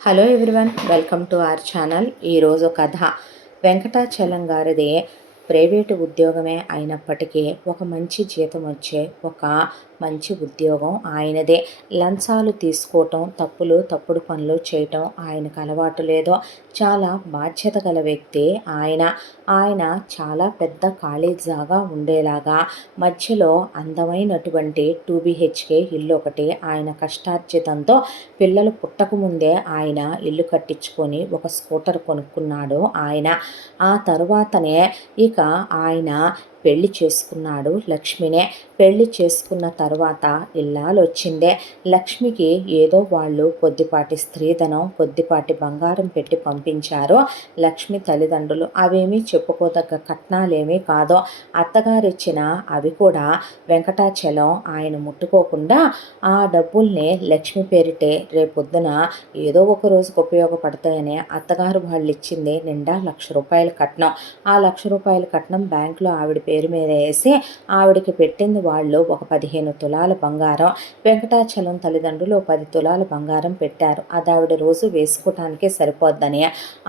Hello everyone, welcome to our channel. ఈరోజు కథ వెంకటాచలం గారిది ప్రైవేటు ఉద్యోగమే అయినప్పటికీ ఒక మంచి జీతం వచ్చే ఒక మంచి ఉద్యోగం ఆయనదే. లంచాలు తీసుకోవటం, తప్పుడు పనులు చేయటం ఆయనకు అలవాటు లేదు. చాలా బాధ్యత గల వ్యక్తి ఆయన. ఆయన చాలా పెద్ద ఖాళీ జాగా ఉండేలాగా మధ్యలో అందమైనటువంటి 2BHK ఇల్లు ఒకటి ఆయన కష్టార్జితంతో పిల్లలు పుట్టకముందే ఆయన ఇల్లు కట్టించుకొని ఒక స్కూటర్ కొనుక్కున్నాడు ఆయన. ఆ తరువాతనే ఇక ఆయన పెళ్లి చేసుకున్నాడు లక్ష్మినే. పెళ్లి చేసుకున్న తర్వాత ఇల్లాలు వచ్చిందే. లక్ష్మికి ఏదో వాళ్ళు కొద్దిపాటి స్త్రీధనం, కొద్దిపాటి బంగారం పెట్టి పంపించారు లక్ష్మి తల్లిదండ్రులు. అవేమీ చెప్పుకోదగ్గ కట్నాలేమీ కాదు. అత్తగారిచ్చిన అవి కూడా వెంకటాచలం ఆయన ముట్టుకోకుండా ఆ డబ్బుల్ని లక్ష్మి పేరిటే రేపొద్దున ఏదో ఒక రోజుకు ఉపయోగపడతాయని అత్తగారు వాళ్ళు ఇచ్చింది నిండా ₹1,00,000 కట్నం. ఆ ₹1,00,000 కట్నం బ్యాంకులో ఆవిడ పేరు మీద వేసి ఆవిడకి పెట్టింది వాళ్ళు ఒక 15 తులాల బంగారం. వెంకటాచలం తల్లిదండ్రులు 10 తులాల బంగారం పెట్టారు. అది ఆవిడ రోజు వేసుకోవటానికే సరిపోద్దని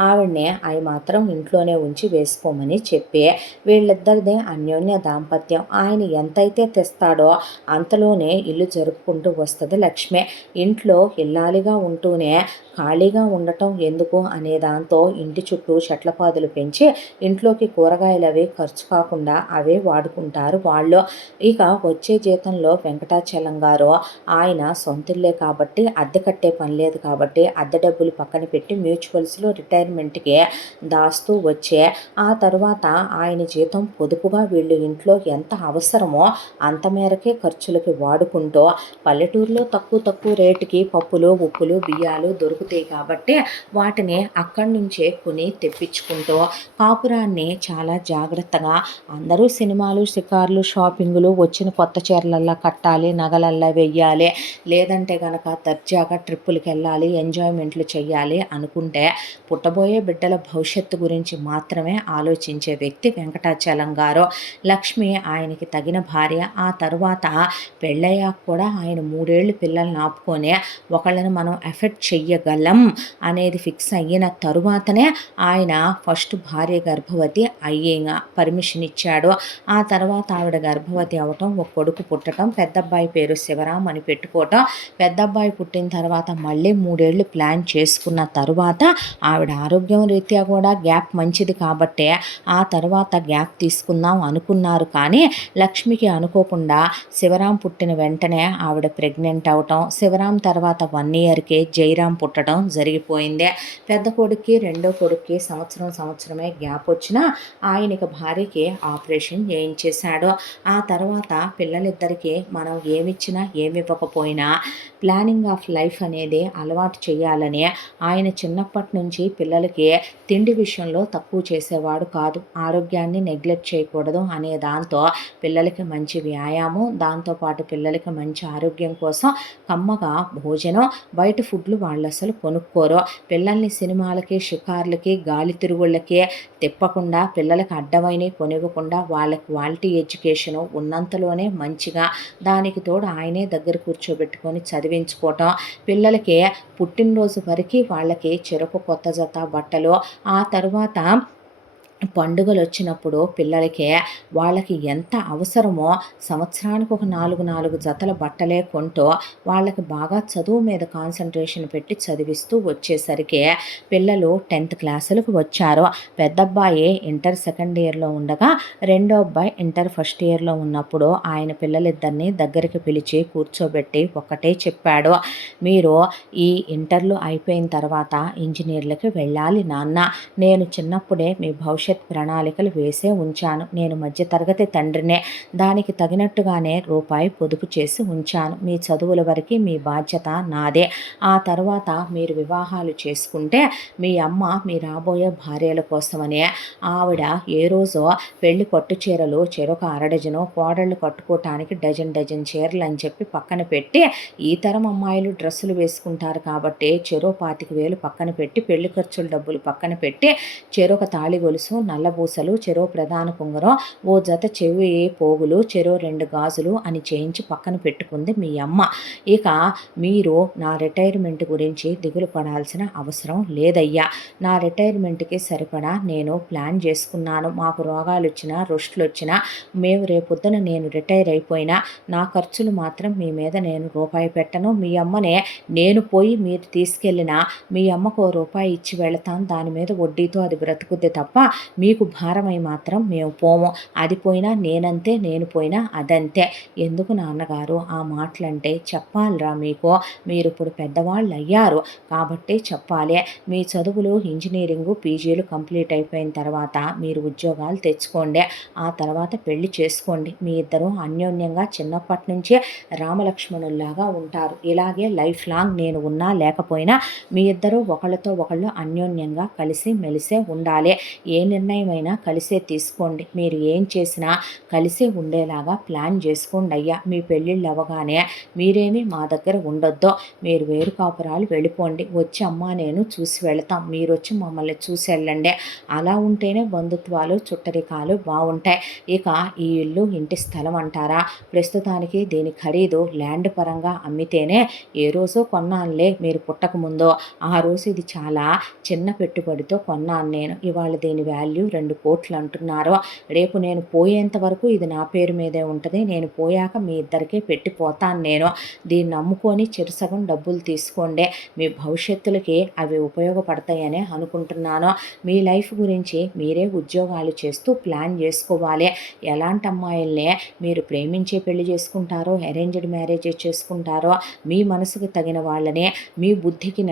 ఆవిడని అవి మాత్రం ఇంట్లోనే ఉంచి వేసుకోమని చెప్పి వీళ్ళిద్దరిదే అన్యోన్య దాంపత్యం. ఆయన ఎంతైతే తెస్తాడో అంతలోనే ఇల్లు జరుపుకుంటూ వస్తుంది లక్ష్మి. ఇంట్లో ఇల్లాలిగా ఉంటూనే ఖాళీగా ఉండటం ఎందుకు అనే దాంతో ఇంటి చుట్టూ చెట్ల పాదులు పెంచి ఇంట్లోకి కూరగాయలు అవి ఖర్చు కాకుండా అవే వాడుకుంటారు వాళ్ళు. ఇక వచ్చే జీతంలో వెంకటాచలం గారు ఆయన సొంతిల్లే కాబట్టి అద్దె కట్టే పని లేదు కాబట్టి అద్దె డబ్బులు పక్కన పెట్టి మ్యూచువల్స్లో రిటైర్మెంట్కి దాస్తూ వచ్చే ఆ తర్వాత ఆయన జీతం పొదుపుగా వీళ్ళు ఇంట్లో ఎంత అవసరమో అంత మేరకే ఖర్చులకి వాడుకుంటూ పల్లెటూరులో తక్కువ రేటుకి పప్పులు, ఉప్పులు, బియ్యాలు దొరుకుతాయి కాబట్టి వాటిని అక్కడి నుంచే కొని తెప్పించుకుంటూ కాపురాన్ని చాలా జాగ్రత్తగా అందరూ సినిమాలు, షికార్లు, షాపింగులు, వచ్చిన కొత్త చీరలల్లా కట్టాలి, నగలల్లా వెయ్యాలి, లేదంటే కనుక దర్జాగా ట్రిప్పులకి వెళ్ళాలి, ఎంజాయ్మెంట్లు చెయ్యాలి అనుకుంటే పుట్టబోయే బిడ్డల భవిష్యత్తు గురించి మాత్రమే ఆలోచించే వ్యక్తి వెంకటాచలం గారు. లక్ష్మి ఆయనకి తగిన భార్య. ఆ తరువాత పెళ్ళయ్యాక కూడా ఆయన 3 ఏళ్ళు పిల్లల్ని ఆపుకొని ఒకళ్ళని మనం ఎఫెక్ట్ చెయ్యగలం అనేది ఫిక్స్ అయిన తరువాతనే ఆయన ఫస్ట్ భార్య గర్భవతి అయ్యేగా పర్మిషన్ ఇచ్చాడు. ఆ తర్వాత ఆవిడ గర్భవతి అవటం, ఒక కొడుకు పుట్టడం, పెద్దబ్బాయి పేరు శివరాం అని పెట్టుకోవటం. పెద్దబ్బాయి పుట్టిన తర్వాత మళ్ళీ 3 ఏళ్ళు ప్లాన్ చేసుకున్న తరువాత ఆవిడ ఆరోగ్యం రీత్యా కూడా గ్యాప్ మంచిది కాబట్టి ఆ తర్వాత గ్యాప్ తీసుకుందాం అనుకున్నారు. కానీ లక్ష్మికి అనుకోకుండా శివరాం పుట్టిన వెంటనే ఆవిడ ప్రెగ్నెంట్ అవటం, శివరాం తర్వాత 1 ఇయర్కే జయరాం పుట్టడం జరిగిపోయింది. పెద్ద కొడుక్కి రెండో కొడుక్కి సంవత్సరమే గ్యాప్ వచ్చినా ఆయనకి భార్యకి ఆపరేషన్ చేయించేశాడు. ఆ తర్వాత పిల్లలిద్దరికీ మనం ఏమిచ్చినా ఏమివ్వకపోయినా ప్లానింగ్ ఆఫ్ లైఫ్ అనేది అలవాటు చేయాలని ఆయన చిన్నప్పటి నుంచి పిల్లలకి తిండి విషయంలో తక్కువ చేసేవాడు కాదు. ఆరోగ్యాన్ని నెగ్లెక్ట్ చేయకూడదు అనే దాంతో పిల్లలకి మంచి వ్యాయామం, దాంతోపాటు పిల్లలకి మంచి ఆరోగ్యం కోసం కమ్మగా భోజనం, బయట ఫుడ్లు వాళ్ళు అసలు కొనుక్కోరు. పిల్లల్ని సినిమాలకి, షికార్లకి, గాలి తిరుగుళ్ళకి తిప్పకుండా పిల్లలకి అడ్డమైనవి కొనివ్వకుండా వాళ్ళ క్వాలిటీ ఎడ్యుకేషను ఉన్నంతలోనే మంచిగా దానికి తోడు ఆయనే దగ్గర కూర్చోబెట్టుకొని చదివించుకోవటం. పిల్లలకి పుట్టినరోజు వరకు వాళ్ళకి చెరకు కొత్త జత బట్టలు, ఆ తరువాత పండుగలు వచ్చినప్పుడు పిల్లలకి వాళ్ళకి ఎంత అవసరమో సంవత్సరానికి ఒక 4 జతల బట్టలే కొంటూ వాళ్ళకి బాగా చదువు మీద కాన్సన్ట్రేషన్ పెట్టి చదివిస్తూ వచ్చేసరికి పిల్లలు 10th క్లాసులకు వచ్చారు. పెద్దబ్బాయి ఇంటర్ సెకండ్ ఇయర్లో ఉండగా రెండో అబ్బాయి ఇంటర్ ఫస్ట్ ఇయర్లో ఉన్నప్పుడు ఆయన పిల్లలిద్దరినీ దగ్గరికి పిలిచి కూర్చోబెట్టి ఒకటే చెప్పాడు, మీరు ఈ ఇంటర్లు అయిపోయిన తర్వాత ఇంజనీర్లకి వెళ్ళాలి నాన్న. నేను చిన్నప్పుడే మీ భవిష్యత్ ప్రణాళికలు వేసే ఉంచాను. నేను మధ్యతరగతి తండ్రినే. దానికి తగినట్టుగానే రూపాయి పొదుపు చేసి ఉంచాను. మీ చదువుల వరకు మీ బాధ్యత నాదే. ఆ తర్వాత మీరు వివాహాలు చేసుకుంటే మీ అమ్మ మీ రాబోయే భార్యల కోసమనే ఆవిడ ఏ రోజో పెళ్లి పట్టు చీరలు చెరొక 1/2 డజను, కోడళ్ళు కట్టుకోవటానికి డజన్ చీరలు అని చెప్పి పక్కన పెట్టి ఈ తరం అమ్మాయిలు డ్రెస్సులు వేసుకుంటారు కాబట్టి చెరో 25,000 పక్కన పెట్టి పెళ్లి ఖర్చుల డబ్బులు పక్కన పెట్టి చెరొక తాళి గొలుసు నల్లబూసలు, చెరో ప్రధాన కుంగరం, ఓ జత చెవి పోగులు, చెరో 2 గాజులు అని చేయించి పక్కన పెట్టుకుంది మీ అమ్మ. ఇక మీరు నా రిటైర్మెంట్ గురించి దిగులు పడాల్సిన అవసరం లేదయ్యా. నా రిటైర్మెంట్‌కి సరిపడా నేను ప్లాన్ చేసుకున్నాను. మాకు రోగాలొచ్చినా, రొస్టులొచ్చినా, మేము రేపొద్దున నేను రిటైర్ అయిపోయినా నా ఖర్చులు మాత్రం మీ మీద నేను రూపాయి పెట్టను. మీ అమ్మనే నేను పోయి మీరు తీసుకెళ్ళినా మీ అమ్మకు ఓ రూపాయి ఇచ్చి వెళతాను. దాని మీద వడ్డీతో అది బ్రతుకుద్ది తప్ప మీకు భారమై మాత్రం మేము పోము. అది పోయినా నేనంతే, నేను పోయినా అదంతే. ఎందుకు నాన్నగారు ఆ మాటలంటే? చెప్పాలిరా మీకు. మీరిప్పుడు పెద్దవాళ్ళయ్యారు కాబట్టి చెప్పాలి. మీ చదువులు ఇంజినీరింగు, పీజీలు కంప్లీట్ అయిపోయిన తర్వాత మీరు ఉద్యోగాలు తెచ్చుకోండి. ఆ తర్వాత పెళ్లి చేసుకోండి. మీ ఇద్దరూ అన్యోన్యంగా చిన్నప్పటి నుంచే రామలక్ష్మణుల్లాగా ఉంటారు. ఇలాగే లైఫ్ లాంగ్ నేను ఉన్నా లేకపోయినా మీ ఇద్దరూ ఒకళ్ళతో ఒకళ్ళు అన్యోన్యంగా కలిసి మెలిసే ఉండాలి. ఏ నిర్ణయమైనా కలిసే తీసుకోండి. మీరు ఏం చేసినా కలిసే ఉండేలాగా ప్లాన్ చేసుకోండి అయ్యా. మీ పెళ్ళిళ్ళు అవ్వగానే మీరేమీ మా దగ్గర ఉండొద్దు. మీరు వేరు కాపురాలు వెళ్ళిపోండి. వచ్చి అమ్మా నేను చూసి వెళతాం. మీరొచ్చి మమ్మల్ని చూసి వెళ్ళండి. అలా ఉంటేనే బంధుత్వాలు, చుట్టరికాలు బాగుంటాయి. ఇక ఈ ఇల్లు, ఇంటి స్థలం అంటారా? ప్రస్తుతానికి దీని ఖరీదు ల్యాండ్ పరంగా అమ్మితేనే ఏ రోజో కొన్నానులే మీరు పుట్టకముందో. ఆ రోజు ఇది చాలా చిన్న పెట్టుబడితో కొన్నాను నేను. ఇవాళ దీని వాల్యూ 2 కోట్లు అంటున్నారు. రేపు నేను పోయేంత వరకు ఇది నా పేరు మీదే ఉంటుంది. నేను పోయాక మీ ఇద్దరికే పెట్టిపోతాను నేను. దీన్ని అమ్ముకొని చెరుసగం డబ్బులు తీసుకోండి. మీ భవిష్యత్తులకి అవి ఉపయోగపడతాయనే అనుకుంటున్నాను. మీ లైఫ్ గురించి మీరే ఉద్యోగాలు చేస్తూ ప్లాన్ చేసుకోవాలి. ఎలాంటి అమ్మాయిల్ని మీరు ప్రేమించే పెళ్లి చేసుకుంటారో, అరేంజ్డ్ మ్యారేజ్ చేసుకుంటారో, మీ మనసుకు తగిన వాళ్ళని, మీ బుద్ధికి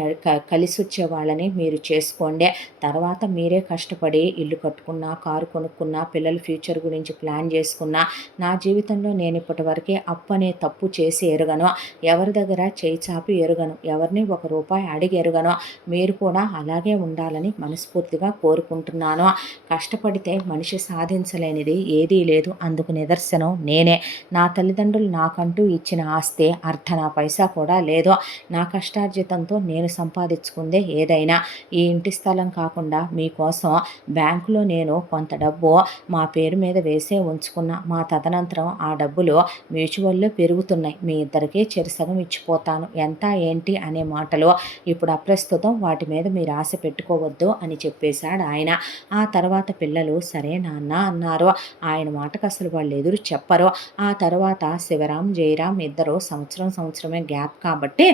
కలిసి వచ్చే వాళ్ళని మీరు చేసుకోండి. తర్వాత మీరే కష్టపడి ఇల్లు కట్టుకున్నా, కారు కొనుక్కున్నా, పిల్లల ఫ్యూచర్ గురించి ప్లాన్ చేసుకున్నా. నా జీవితంలో నేను ఇప్పటివరకే అప్పు అనే తప్పు చేసి ఎరుగను. ఎవరి దగ్గర చేయి చాపి ఎరుగను. ఎవరిని ₹1 అడిగి ఎరుగను. మీరు కూడా అలాగే ఉండాలని మనస్ఫూర్తిగా కోరుకుంటున్నాను. కష్టపడితే మనిషి సాధించలేనిది ఏదీ లేదు. అందుకు నిదర్శనం నేనే. నా తల్లిదండ్రులు నాకంటూ ఇచ్చిన ఆస్తి అర్ధనా పైసా కూడా లేదు. నా కష్టార్జితంతో నేను సంపాదించుకుందే ఏదైనా. ఈ ఇంటి స్థలం కాకుండా మీకోసం బ్యాంకులో నేను కొంత డబ్బు మా పేరు మీద వేసే ఉంచుకున్నా. మా తదనంతరం ఆ డబ్బులు మ్యూచువల్లో పెరుగుతున్నాయి. మీ ఇద్దరికీ చెరుసగం ఇచ్చిపోతాను. ఎంత ఏంటి అనే మాటలు ఇప్పుడు అప్రస్తుతం. వాటి మీద మీరు ఆశ పెట్టుకోవద్దు అని చెప్పేశాడు ఆయన. ఆ తర్వాత పిల్లలు సరే నాన్న అన్నారు. ఆయన మాటకు అసలు వాళ్ళు ఎదురు చెప్పరు. ఆ తర్వాత శివరాం, జయరాం ఇద్దరు సంవత్సరమే గ్యాప్ కాబట్టి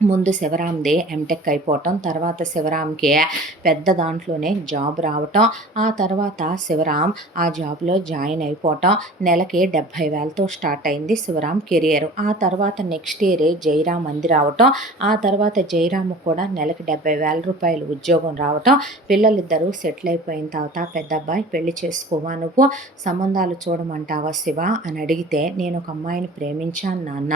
ముందు శివరాంది ఎంటెక్ అయిపోవటం, తర్వాత శివరాంకి పెద్ద దాంట్లోనే జాబ్ రావటం, ఆ తర్వాత శివరాం ఆ జాబ్లో జాయిన్ అయిపోవటం. నెలకి 70,000తో స్టార్ట్ అయింది శివరాం కెరియర్. ఆ తర్వాత నెక్స్ట్ ఇయరే జయరాం అంది రావటం. ఆ తర్వాత జయరాము కూడా నెలకి ₹70,000 ఉద్యోగం రావటం. పిల్లలిద్దరూ సెటిల్ అయిపోయిన తర్వాత పెద్ద అబ్బాయి పెళ్లి చేసుకోవా నువ్వు, సంబంధాలు చూడమంటావా శివ అని అడిగితే, నేను ఒక అమ్మాయిని ప్రేమించాను నాన్న.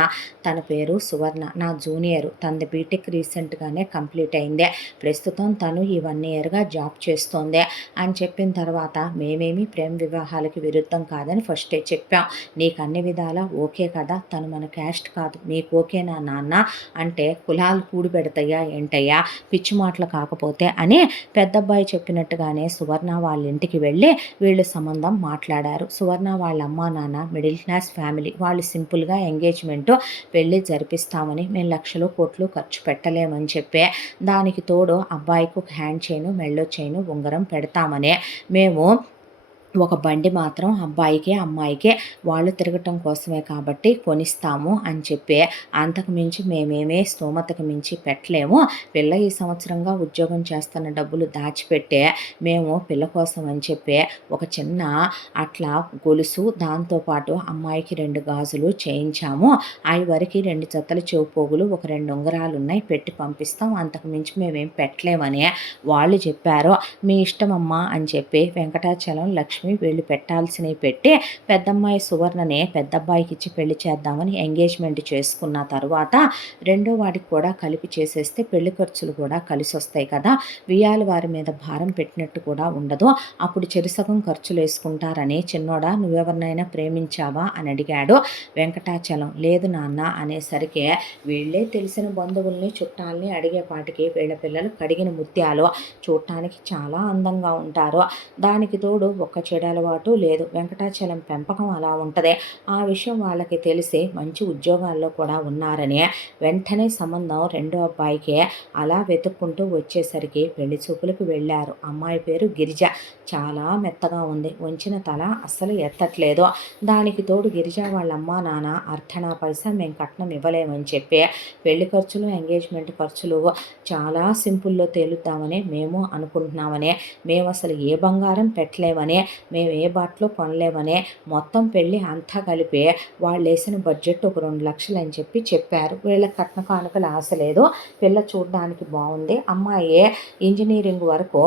తన పేరు సువర్ణ, నా జూనియరు. తనది బీటెక్ రీసెంట్గానే కంప్లీట్ అయింది. ప్రస్తుతం తను ఈ 1 ఇయర్గా జాబ్ చేస్తోంది అని చెప్పిన తర్వాత, మేమేమి ప్రేమ వివాహాలకి విరుద్ధం కాదని ఫస్టే చెప్పాం. నీకు అన్ని విధాలా ఓకే కదా, తను మన క్యాస్ట్ కాదు, మీకు ఓకేనా నాన్న అంటే, కులాలు కూడి పెడతాయా ఏంటయ్యా, పిచ్చి మాటలు కాకపోతే అని పెద్దబ్బాయి చెప్పినట్టుగానే సువర్ణ వాళ్ళ ఇంటికి వెళ్ళి వీళ్ళు సంబంధం మాట్లాడారు. సువర్ణ వాళ్ళ అమ్మా నాన్న మిడిల్ క్లాస్ ఫ్యామిలీ. వాళ్ళు సింపుల్గా ఎంగేజ్మెంట్ పెళ్ళి జరిపిస్తామని, మేము లక్షలు కోట్లు ఖర్చు పెట్టలేమని చెప్పే, దానికి తోడు అబ్బాయికి ఒక హ్యాండ్ చైను, మెళ్ళో చైను, ఉంగరం పెడతామని, మేము ఒక బండి మాత్రం అబ్బాయికి, అమ్మాయికి వాళ్ళు తిరగటం కోసమే కాబట్టి కొనిస్తాము అని చెప్పి, అంతకు మించి మేమేమే స్తోమతకు మించి పెట్టలేము. పిల్ల ఈ సంవత్సరంగా ఉద్యోగం చేస్తున్న డబ్బులు దాచిపెట్టే మేము పిల్ల కోసం అని చెప్పి ఒక చిన్న అట్లా గొలుసు, దాంతోపాటు అమ్మాయికి 2 గాజులు చేయించాము. అవి వరకు 2 జతల చెవుపోగులు, ఒక 2 ఉంగరాలు ఉన్నాయి, పెట్టి పంపిస్తాం. అంతకు మించి మేమేం పెట్టలేమని వాళ్ళు చెప్పారు. మీ ఇష్టమమ్మా అని చెప్పి వెంకటాచలం, లక్ష్మీ వరలక్ష్మి వీళ్ళు పెట్టాల్సినవి పెట్టి పెద్దమ్మాయి సువర్ణనే పెద్దబ్బాయికి ఇచ్చి పెళ్లి చేద్దామని ఎంగేజ్మెంట్ చేసుకున్న తర్వాత రెండో వాడికి కూడా కలిపి చేసేస్తే పెళ్లి ఖర్చులు కూడా కలిసి వస్తాయి కదా, వియ్యాల వారి మీద భారం పెట్టినట్టు కూడా ఉండదు, అప్పుడు చెరుసగం ఖర్చులు వేసుకుంటారని చిన్నోడా నువ్వెవరినైనా ప్రేమించావా అని అడిగాడు వెంకటాచలం. లేదు నాన్న అనేసరికి వీళ్ళే తెలిసిన బంధువుల్ని చుట్టాలని అడిగేపాటికి వీళ్ళ పిల్లలు కడిగిన ముత్యాలు చూడటానికి చాలా అందంగా ఉంటారు, దానికి తోడు ఒక్క చెడు అలవాటు లేదు, వెంకటాచలం పెంపకం అలా ఉంటుంది, ఆ విషయం వాళ్ళకి తెలిసి మంచి ఉద్యోగాల్లో కూడా ఉన్నారని వెంటనే సంబంధం రెండో అబ్బాయికి అలా వెతుక్కుంటూ వచ్చేసరికి పెళ్లి చూపులకు వెళ్ళారు. అమ్మాయి పేరు గిరిజ, చాలా మెత్తగా ఉంది, వంచిన తల అస్సలు ఎత్తట్లేదు, దానికి తోడు గిరిజ వాళ్ళ అమ్మా నాన్న అర్ధనా పైసా మేము కట్నం ఇవ్వలేమని చెప్పి పెళ్లి ఖర్చులు ఎంగేజ్మెంట్ ఖర్చులు చాలా సింపుల్లో తేలుద్దామని మేము అనుకుంటున్నామని, మేము అసలు ఏ బంగారం పెట్టలేమని, మేము ఏ బాట్లో కొనలేమని, మొత్తం పెళ్ళి అంతా కలిపి వాళ్ళు వేసిన బడ్జెట్ ఒక 2 లక్షలు అని చెప్పారు. వీళ్ళకి కట్న కానుకలు ఆశ లేదు, పిల్ల చూడడానికి బాగుంది, అమ్మాయి ఇంజనీరింగ్ వరకు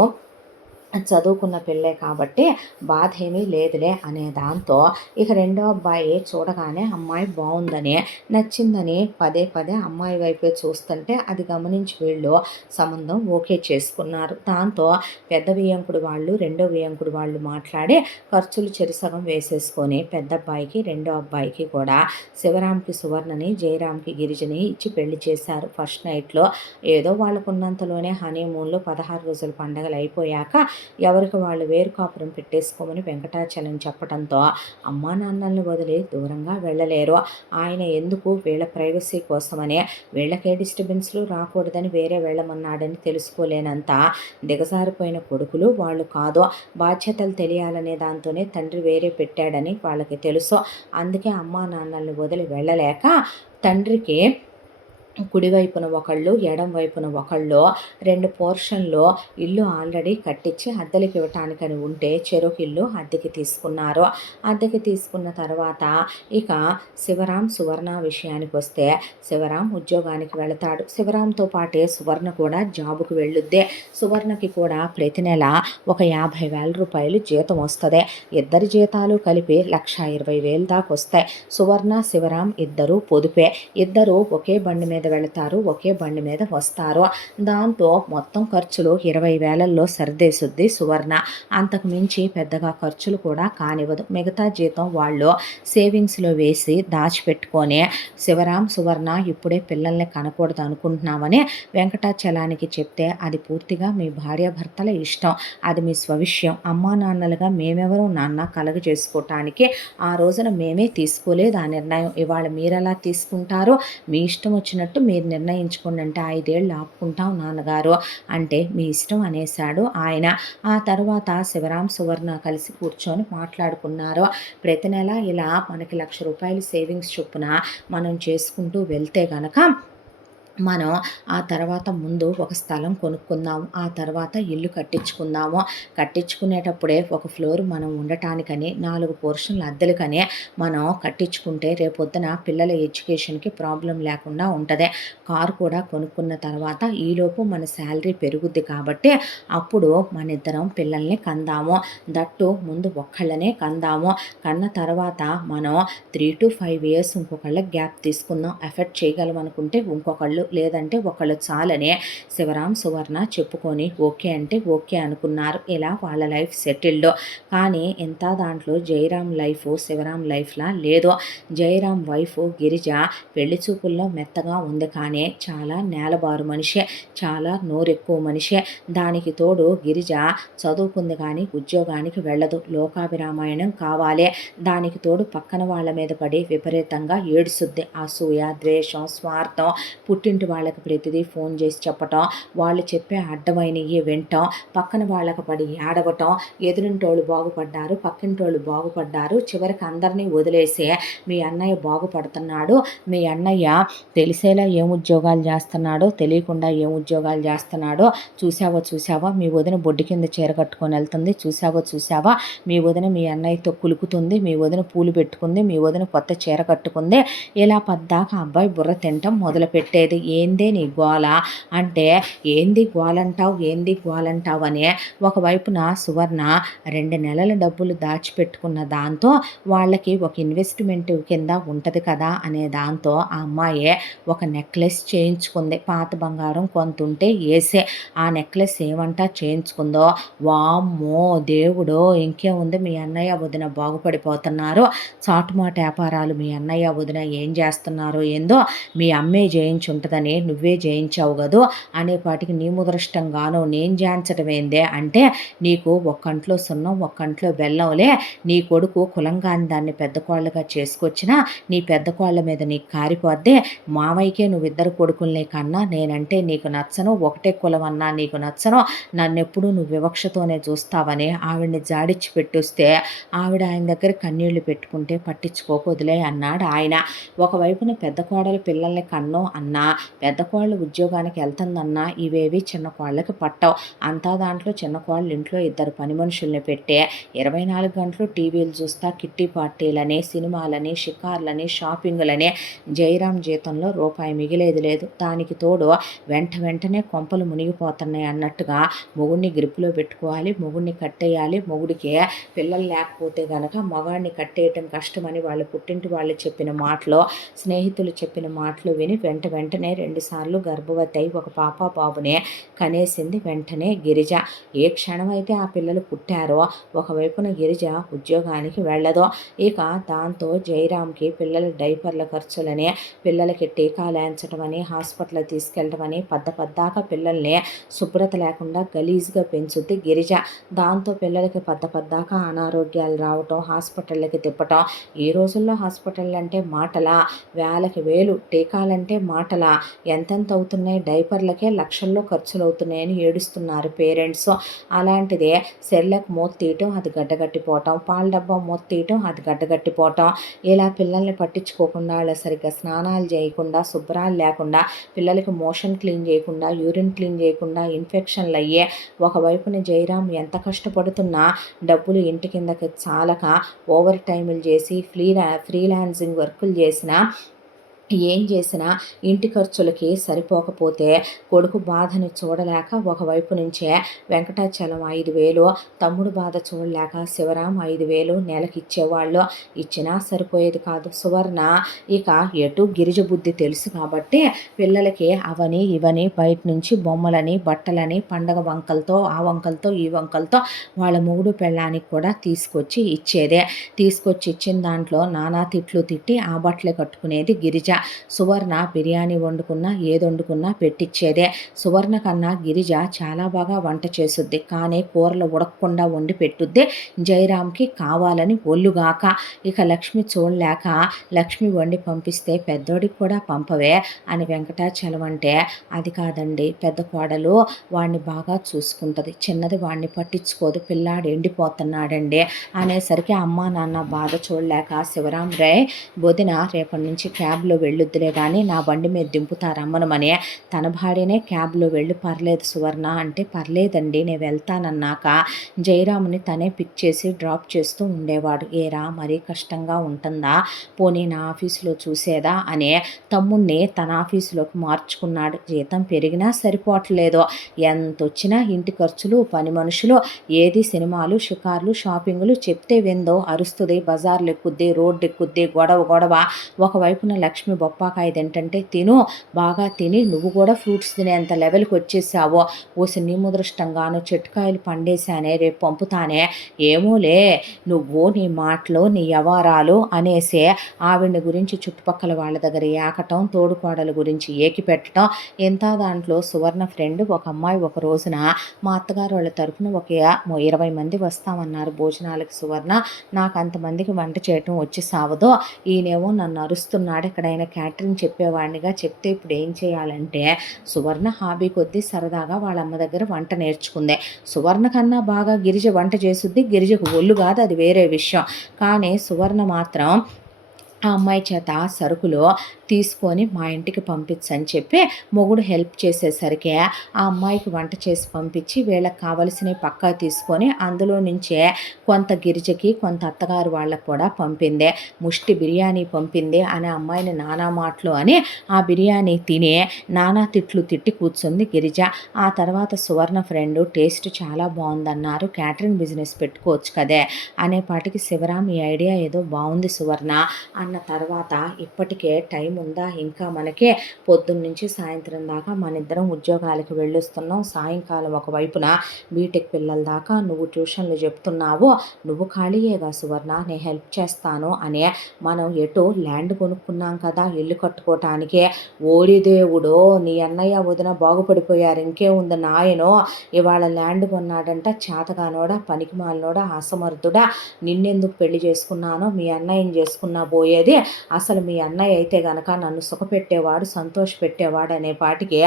చదువుకున్న పిల్లే కాబట్టి బాధ ఏమీ లేదులే అనే దాంతో ఇక రెండో అబ్బాయి చూడగానే అమ్మాయి బాగుందని నచ్చిందని పదే పదే అమ్మాయి వైపే చూస్తుంటే అది గమనించి వీళ్ళు సంబంధం ఓకే చేసుకున్నారు. దాంతో పెద్ద వియ్యంకుడు వాళ్ళు రెండో వియ్యంకుడు వాళ్ళు మాట్లాడి ఖర్చులు చెరుసగం వేసేసుకొని పెద్ద అబ్బాయికి రెండో అబ్బాయికి కూడా శివరాంకి సువర్ణని జయరాంకి గిరిజని ఇచ్చి పెళ్లి చేశారు. ఫస్ట్ నైట్లో ఏదో వాళ్ళకున్నంతలోనే హనీమూన్లో 16 రోజుల పండగలు అయిపోయాక ఎవరికి వాళ్ళు వేరు కాపురం పెట్టేసుకోమని వెంకటాచలం చెప్పడంతో అమ్మా నాన్నల్ని వదిలి దూరంగా వెళ్ళలేరు, ఆయన ఎందుకు వీళ్ళ ప్రైవసీ కోసమని వీళ్ళకే డిస్టర్బెన్స్లు రాకూడదని వేరే వెళ్ళమన్నాడని తెలుసుకోలేనంత దిగజారిపోయిన కొడుకులు వాళ్ళు కాదు, బాధ్యతలు తెలియాలనే దాంతోనే తండ్రి వేరే పెట్టాడని వాళ్ళకి తెలుసు, అందుకే అమ్మా నాన్నల్ని వదిలి వెళ్ళలేక తండ్రికి కుడివైపున ఒకళ్ళు ఎడం వైపున ఒకళ్ళు 2 పోర్షన్లో ఇల్లు ఆల్రెడీ కట్టించి అద్దెకి ఇవ్వటానికని ఉంటే చెరొక ఇల్లు అద్దెకి తీసుకున్నారు. అద్దెకి తీసుకున్న తర్వాత ఇక శివరాం సువర్ణ విషయానికి వస్తే శివరాం ఉద్యోగానికి వెళతాడు, శివరాంతో పాటే సువర్ణ కూడా జాబుకు వెళ్ళుద్దే, సువర్ణకి కూడా ప్రతి నెల ఒక 50,000 రూపాయలు జీతం వస్తుంది, ఇద్దరి జీతాలు కలిపి 1,20,000 దాకా వస్తాయి. సువర్ణ శివరాం ఇద్దరు పొదుపే, ఇద్దరు ఒకే బండి మీద వెళతారు, ఒకే బండి మీద వస్తారు, దాంతో మొత్తం ఖర్చులు 20,000లో సర్దేసుద్ది సువర్ణ, అంతకు మించి పెద్దగా ఖర్చులు కూడా కానివ్వదు, మిగతా జీతం వాళ్ళు సేవింగ్స్లో వేసి దాచిపెట్టుకొని శివరాం సువర్ణ ఇప్పుడే పిల్లల్ని కనకూడదు అనుకుంటున్నామని వెంకటాచలానికి చెప్తే అది పూర్తిగా మీ భార్యాభర్తల ఇష్టం, అది మీ స్వవిషయం, అమ్మా నాన్నలుగా మేమెవరూ నాన్న కలగ చేసుకోవటానికి ఆ రోజున మేమే తీసుకోలేదు ఆ నిర్ణయం, ఇవాళ మీరెలా తీసుకుంటారో మీ ఇష్టం వచ్చినట్టు మీరు నిర్ణయించుకోండి అంటే 5 ఏళ్ళు ఆపుకుంటాం నాన్నగారు అంటే మీ ఇష్టం అనేశాడు ఆయన. ఆ తర్వాత శివరాం సువర్ణ కలిసి కూర్చొని మాట్లాడుకున్నారు. ప్రతి నెల ఇలా మనకి 1,00,000 రూపాయలు సేవింగ్స్ చొప్పున మనం చేసుకుంటూ వెళ్తే గనక మనం ఆ తర్వాత ముందు ఒక స్థలం కొనుక్కుందాము, ఆ తర్వాత ఇల్లు కట్టించుకుందాము, కట్టించుకునేటప్పుడే ఒక ఫ్లోర్ మనం ఉండటానికని 4 పోర్షన్లు అద్దెలకని మనం కట్టించుకుంటే రేపొద్దున పిల్లల ఎడ్యుకేషన్కి ప్రాబ్లం లేకుండా ఉంటుంది, కారు కూడా కొనుక్కున్న తర్వాత ఈలోపు మన శాలరీ పెరుగుద్ది కాబట్టి అప్పుడు మన ఇద్దరం పిల్లల్ని కందాము, దట్టు ముందు ఒక్కళ్ళనే కందాము, కన్న తర్వాత మనం 3 to 5 years ఇంకొకళ్ళకి గ్యాప్ తీసుకుందాం, ఎఫెక్ట్ చేయగలం అనుకుంటే ఇంకొకళ్ళు లేదంటే ఒకళ్ళు చాలనే శివరాం సువర్ణ చెప్పుకొని ఓకే అంటే ఓకే అనుకున్నారు. ఇలా వాళ్ళ లైఫ్ సెటిల్డ్. కానీ ఇంత దాంట్లో జయరాం లైఫ్ శివరాం లైఫ్లా లేదు. జయరాం వైఫ్ గిరిజ పెళ్లి చూపుల్లో మెత్తగా ఉంది, కానీ చాలా నేలబారు మనిషే, చాలా నోరెక్కువ మనిషే, దానికి తోడు గిరిజ చదువుకుంది కానీ ఉద్యోగానికి వెళ్ళదు, లోకాభిరామాయణం కావాలి, దానికి తోడు పక్కన వాళ్ళ మీద పడి విపరీతంగా ఏడుసుద్ది, అసూయ ద్వేషం స్వార్థం, పుట్టింటి వాళ్ళకి ప్రతిదీ ఫోన్ చేసి చెప్పటం, వాళ్ళు చెప్పే అడ్డమైనవి వింటాం, పక్కన వాళ్ళకి పడి ఏడవటం, ఎదురింటోళ్ళు బాగుపడ్డారు పక్కింటోళ్ళు బాగుపడ్డారు, చివరికి అందరినీ వదిలేసి మీ అన్నయ్య బాగుపడుతున్నాడు, మీ అన్నయ్య తెలిసేలా ఏం ఉద్యోగాలు చేస్తున్నాడో తెలియకుండా ఏం ఉద్యోగాలు చేస్తున్నాడో చూసావా మీ వదిన బొడ్డు కింద చీర కట్టుకొని వెళ్తుంది, చూసావా మీ వదిన మీ అన్నయ్యతో కులుకుతుంది, మీ వదిన పూలు పెట్టుకుంది, మీ వదిన కొత్త చీర కట్టుకుంది, ఇలా పద్దాకా అబ్బాయి బుర్ర తినటం మొదలుపెట్టేది. ఏందే నీ గోల అంటే, ఏంది గోలంటావు ఏంది గోలంటావు అని ఒకవైపున సువర్ణ 2 నెలల డబ్బులు దాచిపెట్టుకున్న దాంతో వాళ్ళకి ఒక ఇన్వెస్ట్మెంట్ కింద ఉంటుంది కదా అనే దాంతో ఆ అమ్మాయి ఒక నెక్లెస్ చేయించుకుంది. పాత బంగారం కొంత ఉంటే వేసే ఆ నెక్లెస్ ఏమంటా చేయించుకుందో, వామ్మో దేవుడో ఇంకేముంది, మీ అన్నయ్య వదిన బాగుపడిపోతున్నారు, చాటుమాట వ్యాపారాలు మీ అన్నయ్య వదిన ఏం చేస్తున్నారో ఏందో, మీ అమ్మే జయించుంటుందని నువ్వే జయించావు కదూ అనేపాటికి నీ ముదృష్టంగాను నేను జాయించటం ఏందే అంటే, నీకు ఒక్కంట్లో సున్నం ఒక్కంట్లో బెల్లంలే, నీ కొడుకు కులంగాని దాన్ని పెద్ద కోళ్ళగా చేసుకొచ్చినా నీ పెద్ద కోళ్ళ మీద నీకు కారిపోద్దే, మామయ్యకే నువ్విద్దరు కొడుకుల్ని కన్నా నేనంటే నీకు నచ్చను, ఒకటే కులం అన్నా నీకు నచ్చను, నన్నెప్పుడు నువ్వు వివక్షతోనే చూస్తావని ఆవిడ్ని జాడిచ్చి పెట్టొస్తే ఆవిడ ఆయన దగ్గర కన్నీళ్లు పెట్టుకుంటే పట్టించుకోకొదిలే అన్నాడు ఆయన. ఒకవైపున పెద్ద కోడలు పిల్లల్ని కన్నో అన్నా, పెద్ద కోళ్ళు ఉద్యోగానికి వెళ్తుందన్నా ఇవేవి చిన్న కోళ్ళకి పట్టవు. అంతా దాంట్లో చిన్న కోళ్ళు ఇంట్లో 2 పని మనుషుల్ని పెట్టే 24 గంటలు టీవీలు చూస్తా కిట్టి పార్టీలని, సినిమాలని, షికార్లని, షాపింగులని జయరాం జీతంలో రూపాయి మిగిలేది లేదు. దానికి తోడు వెంటనే కొంపలు మునిగిపోతున్నాయి అన్నట్టుగా మొగుడిని గ్రిప్పులో పెట్టుకోవాలి, మొగుడిని కట్టేయాలి, మొగుడికి పిల్లలు లేకపోతే గనక మగాడిని కట్టేయటం కష్టమని వాళ్ళ పుట్టింటి వాళ్ళు చెప్పిన మాటలు, స్నేహితులు చెప్పిన మాటలు విని వెంటనే 2 సార్లు గర్భవతి అయి ఒక పాప బాబునే కనేసింది వెంటనే గిరిజ. ఏ క్షణమైతే ఆ పిల్లలు పుట్టారో ఒకవైపున గిరిజ ఉద్యోగానికి వెళ్ళదో, ఇక దాంతో జయరాంకి పిల్లల డైపర్ల ఖర్చులని, పిల్లలకి టీకాలు వేయించడం అని, హాస్పిటల్ తీసుకెళ్ళడం అని పద్దాక పిల్లల్ని శుభ్రత లేకుండా గలీజ్గా పెంచుద్ది గిరిజ. దాంతో పిల్లలకి పద్దాక అనారోగ్యాలు రావటం, హాస్పిటళ్ళకి తిప్పటం. ఈ రోజుల్లో హాస్పిటల్ అంటే మాటలా, వేలకి వేలు, టీకాలంటే మాటలా, ఎంతెంత అవుతున్నాయి, డైపర్లకే లక్షల్లో ఖర్చులు అవుతున్నాయని ఏడుస్తున్నారు పేరెంట్స్. అలాంటిదే సెర్లకు మూత తీయటం, అది గడ్డగట్టిపోవటం, పాల డబ్బా మూత తీయటం, అది గడ్డగట్టిపోవటం, ఇలా పిల్లల్ని పట్టించుకోకుండా, వాళ్ళ సరిగ్గా స్నానాలు చేయకుండా, శుభ్రాలు లేకుండా, పిల్లలకి మోషన్ క్లీన్ చేయకుండా, యూరిన్ క్లీన్ చేయకుండా ఇన్ఫెక్షన్లు అయ్యే ఒకవైపున జయరాం ఎంత కష్టపడుతున్నా డబ్బులు ఇంటి కిందకి చాలక ఓవర్ టైములు చేసి ఫ్రీలాన్సింగ్ వర్కులు చేసిన ఏం చేసినా ఇంటి ఖర్చులకి సరిపోకపోతే కొడుకు బాధని చూడలేక ఒకవైపు నుంచే వెంకటాచలం 5,000, తమ్ముడు బాధ చూడలేక శివరాం 5,000 నెలకిచ్చేవాళ్ళు. ఇచ్చినా సరిపోయేది కాదు. సువర్ణ ఇక ఎటు గిరిజ బుద్ధి తెలుసు కాబట్టి పిల్లలకి అవని ఇవని బయట నుంచి బొమ్మలని, బట్టలని, పండగ వంకలతో, ఆ వంకలతో ఈ వంకలతో వాళ్ళ మొగుడు పెళ్ళానికి కూడా తీసుకొచ్చి ఇచ్చేదే. తీసుకొచ్చి ఇచ్చిన దాంట్లో నానా తిట్లు తిట్టి ఆ బట్టలే కట్టుకునేది గిరిజ. సువర్ణ బిర్యానీ వండుకున్నా ఏది వండుకున్నా పెట్టించేదే. సువర్ణ కన్నా గిరిజ చాలా బాగా వంట చేసుద్ది, కానీ కూరలు ఉడకకుండా వండి పెట్టుద్ది జయరాంకి కావాలని ఒళ్ళుగాక. ఇక లక్ష్మి చూడలేక లక్ష్మి వండి పంపిస్తే పెద్దోడికి కూడా పంపవే అని వెంకటాచలం అంటే, అది కాదండి పెద్ద కోడలు వాడిని బాగా చూసుకుంటుంది, చిన్నది వాడిని పట్టించుకోదు, పిల్లాడు ఎండిపోతున్నాడండి అనేసరికి అమ్మా నాన్న బాధ చూడలేక శివరాం రే వదిన రేపటి నుంచి క్యాబ్లో వెళ్ళొద్దులే కానీ నా బండి మీద దింపుతారమ్మనమని తన భార్యనే క్యాబ్లో వెళ్ళి, పర్లేదు సువర్ణ అంటే, పర్లేదండి నేను వెళ్తానన్నాక జయరాముని తనే పిక్ చేసి డ్రాప్ చేస్తూ ఉండేవాడు. ఏరా మరీ కష్టంగా ఉంటుందా, పోనీ నా ఆఫీసులో చూసేదా అనే తమ్ముణ్ణి తన ఆఫీసులోకి మార్చుకున్నాడు. జీతం పెరిగినా సరిపోవట్లేదు, ఎంత వచ్చినా ఇంటి ఖర్చులు, పని మనుషులు, ఏది సినిమాలు, షికార్లు, షాపింగులు, చెప్తే విందో అరుస్తుంది, బజార్లు ఎక్కుద్ది, రోడ్డు ఎక్కుద్ది, గొడవ. ఒకవైపున లక్ష్మి బొప్పాకాయ తింటంటే, తిను బాగా తిని నువ్వు కూడా ఫ్రూట్స్ తినేంత లెవెల్కి వచ్చేసావో, ఓసి నీ ముదృష్టంగాను చెట్టుకాయలు పండేశానే రేపు పంపుతానే, ఏమోలే నువ్వు నీ మాటలు నీ వ్యవహారాలు అనేసి ఆవిడ్ని గురించి చుట్టుపక్కల వాళ్ళ దగ్గర ఏకటం, తోడుకోడల గురించి ఏకి పెట్టడం. ఇంత దాంట్లో సువర్ణ ఫ్రెండ్ ఒక అమ్మాయి ఒక రోజున మా అత్తగారు వాళ్ళ తరఫున ఒక 20 మంది వస్తామన్నారు భోజనాలకి సువర్ణ, నాకు అంతమందికి వంట చేయటం వచ్చి సావదో, ఈయనేమో నన్ను అరుస్తున్నాడు, ఎక్కడైనా క్యాటరింగ్ చెప్పేవాడినిగా, చెప్తే ఇప్పుడు ఏం చేయాలంటే సువర్ణ హాబీ కొద్దీ సరదాగా వాళ్ళ అమ్మ దగ్గర వంట నేర్చుకుంది. సువర్ణ కన్నా బాగా గిరిజ వంట చేసుద్ది, గిరిజకు ఒళ్ళు కాదు అది వేరే విషయం, కానీ సువర్ణ మాత్రం ఆ అమ్మాయి చేత సరుకులు తీసుకొని మా ఇంటికి పంపించని చెప్పి మొగుడు హెల్ప్ చేసేసరికి ఆ అమ్మాయికి వంట చేసి పంపించి వీళ్ళకి కావలసినవి పక్కా తీసుకొని అందులో నుంచే కొంత గిరిజకి కొంత అత్తగారు వాళ్ళకు కూడా పంపింది. ముష్టి బిర్యానీ పంపింది అనే అమ్మాయిని నానా మాటలు అని ఆ బిర్యానీ తిని నానా తిట్లు తిట్టి కూర్చుంది గిరిజ. ఆ తర్వాత సువర్ణ ఫ్రెండ్ టేస్ట్ చాలా బాగుందన్నారు, క్యాటరింగ్ బిజినెస్ పెట్టుకోవచ్చు కదే అనేపాటికి శివరాం ఈ ఐడియా ఏదో బాగుంది సువర్ణ అన్న తర్వాత ఇప్పటికే టైం ఉందా ఇంకా మనకి, పొద్దున్న నుంచి సాయంత్రం దాకా మన ఇద్దరం ఉద్యోగాలకు వెళ్ళొస్తున్నాం, సాయంకాలం ఒకవైపున బీటెక్ పిల్లల దాకా నువ్వు ట్యూషన్లు చెప్తున్నావు, నువ్వు ఖాళీయేగా సువర్ణ, నేను హెల్ప్ చేస్తాను అనే మనం ఎటు ల్యాండ్ కొనుక్కున్నాం కదా ఇల్లు కట్టుకోవటానికి, ఓడిదేవుడో నీ అన్నయ్య వదిన బాగుపడిపోయారు, ఇంకేముంది నాయనో ఇవాళ ల్యాండ్ కొన్నాడంట, చేతగానోడా పనికిమాలినోడా అసమర్థుడా, నిన్నెందుకు పెళ్లి చేసుకున్నానో మీ అన్నయ్యని చేసుకున్నా పోయేది, అసలు మీ అన్నయ్య అయితే గనక నన్ను సుఖపెట్టేవాడు సంతోష పెట్టేవాడు అనే పాటికి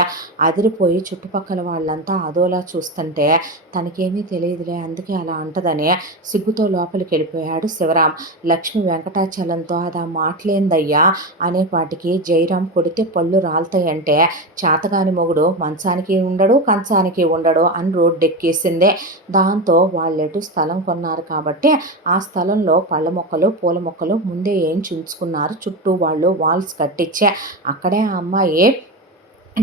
అదిరిపోయి చుట్టుపక్కల వాళ్ళంతా అదోలా చూస్తుంటే తనకేమీ తెలియదులే అందుకే అలా అంటదని సిగ్గుతో లోపలికి వెళ్ళిపోయాడు శివరాం. లక్ష్మి వెంకటాచలంతో అదా మాటలేందయ్యా అనేపాటికి జయరాం కొడితే పళ్ళు రాలుతాయంటే చేతగాని మొగుడు మంచానికి ఉండడు కంచానికి ఉండడు అని రోడ్డెక్కేసిందే. దాంతో వాళ్ళెటు స్థలం కొన్నారు కాబట్టి ఆ స్థలంలో పళ్ళ మొక్కలు పూల మొక్కలు ముందే ఏం చుంచుకున్నారు, చుట్టూ వాళ్ళు వాల్స్ కట్టించే అక్కడే ఆ అమ్మాయి